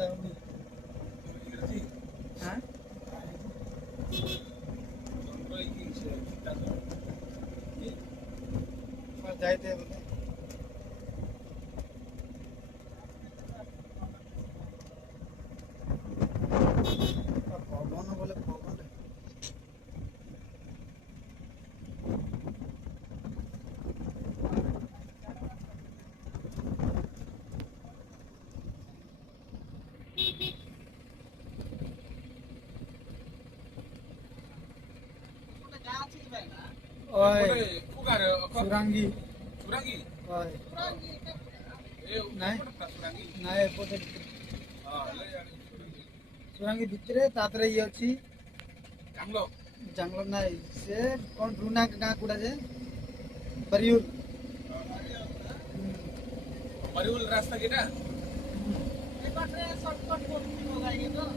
जाऊनी हाँ जाते बोले पवन बोले पवन ओए सुरंगी सुरंगी ओए ए नहीं सुरंगी नहीं एपटे हां ले जानी सुरंगी भितरे तातरे ये अछि जांगलो जंगल नहीं से कौन रूना का गाँ कुड़ा जे बरियूल परिवल रास्ता केटा एक बाटे शॉर्टकट बोलती होगा ये तो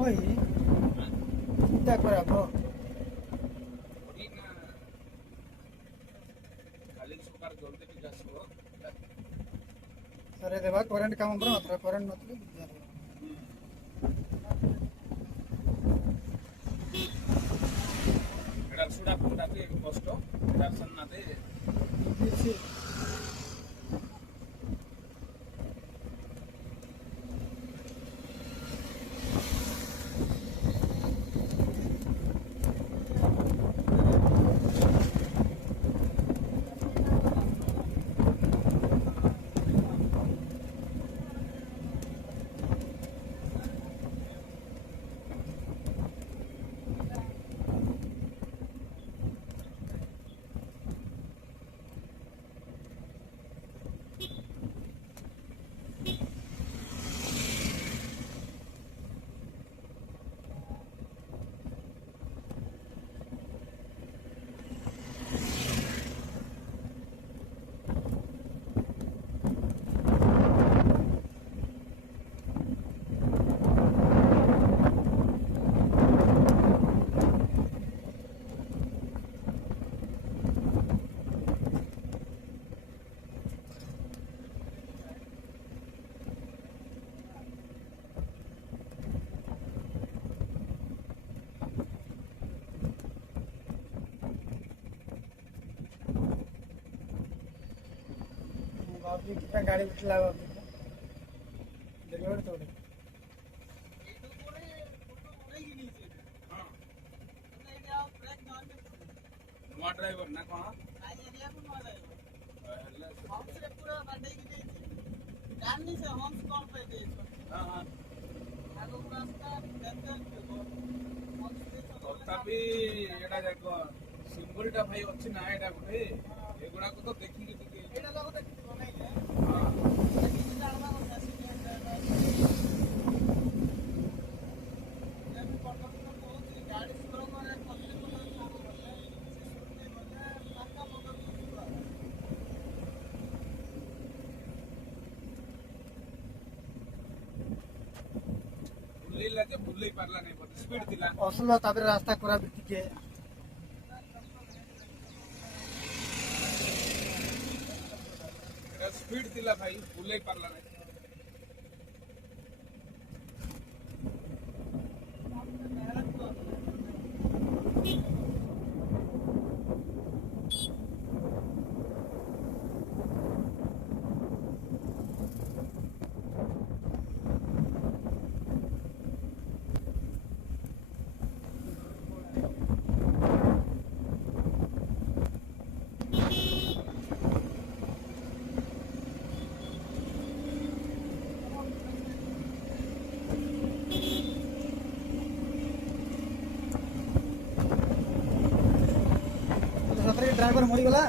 ओए चिंता करा भो सरे देवा करंट काम पर मात्र करंट मतलब एडा सुडा पुडा ते कष्ट दर्शन ना दे बीसी बाबू कितना गाड़ी उठला बाबू डिलीवर तो नुआ ड्राइवर ना कोन हां हां तथापि एटा जाको सिंबल टा भाई अछि ना एटा गुटे एगुडा को तो देखि के एटा लोग देखि बनाइले हां देखि जानबा को गाड़ी स्लो करे बुल्ले पारला नहीं बोल स्पीड दिला असलो ताबरे रास्ता करा बिटी के स्पीड दिला भाई बुल्ले पारला नहीं ड्राइवर मरीगला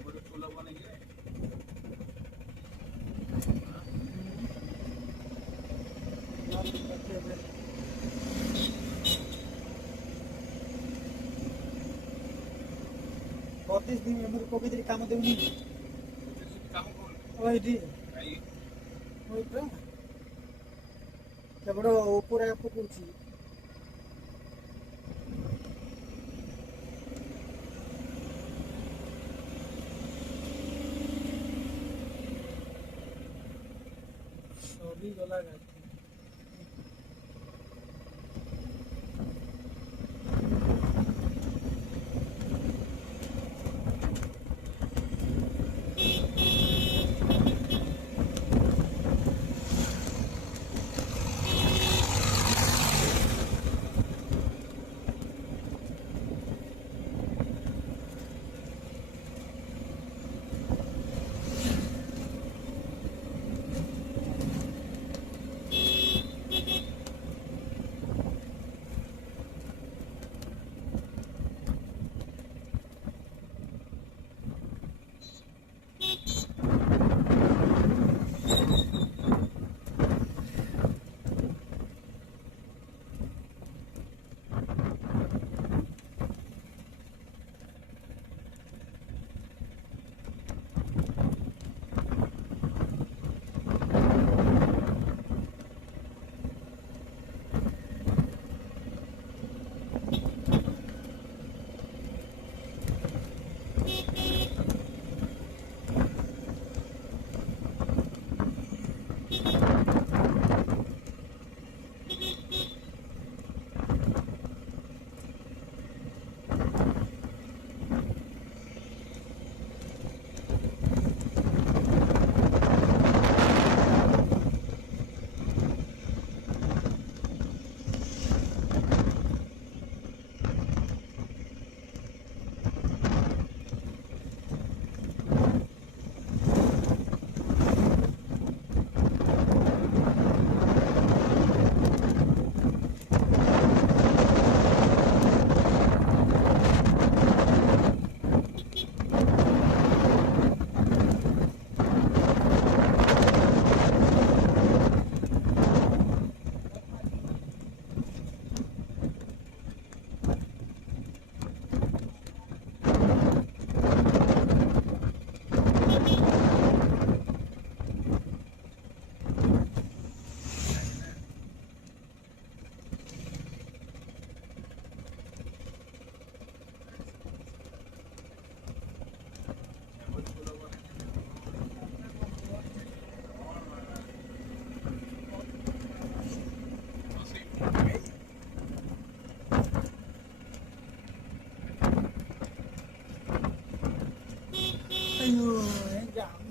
ଗୋଟେ ଫୁଲ ବନେଇକି बतीस दिन में पकईरी काम देनी କାମ କରୁନି वही ଭାଇ କେବଳ ଉପରେ ପକଉଛି ସରିଗଲା ଗାଡ଼ି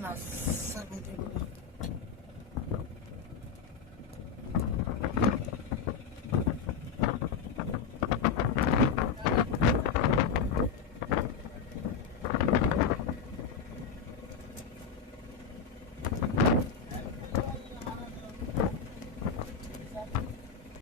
ଆଶା କରୁଛି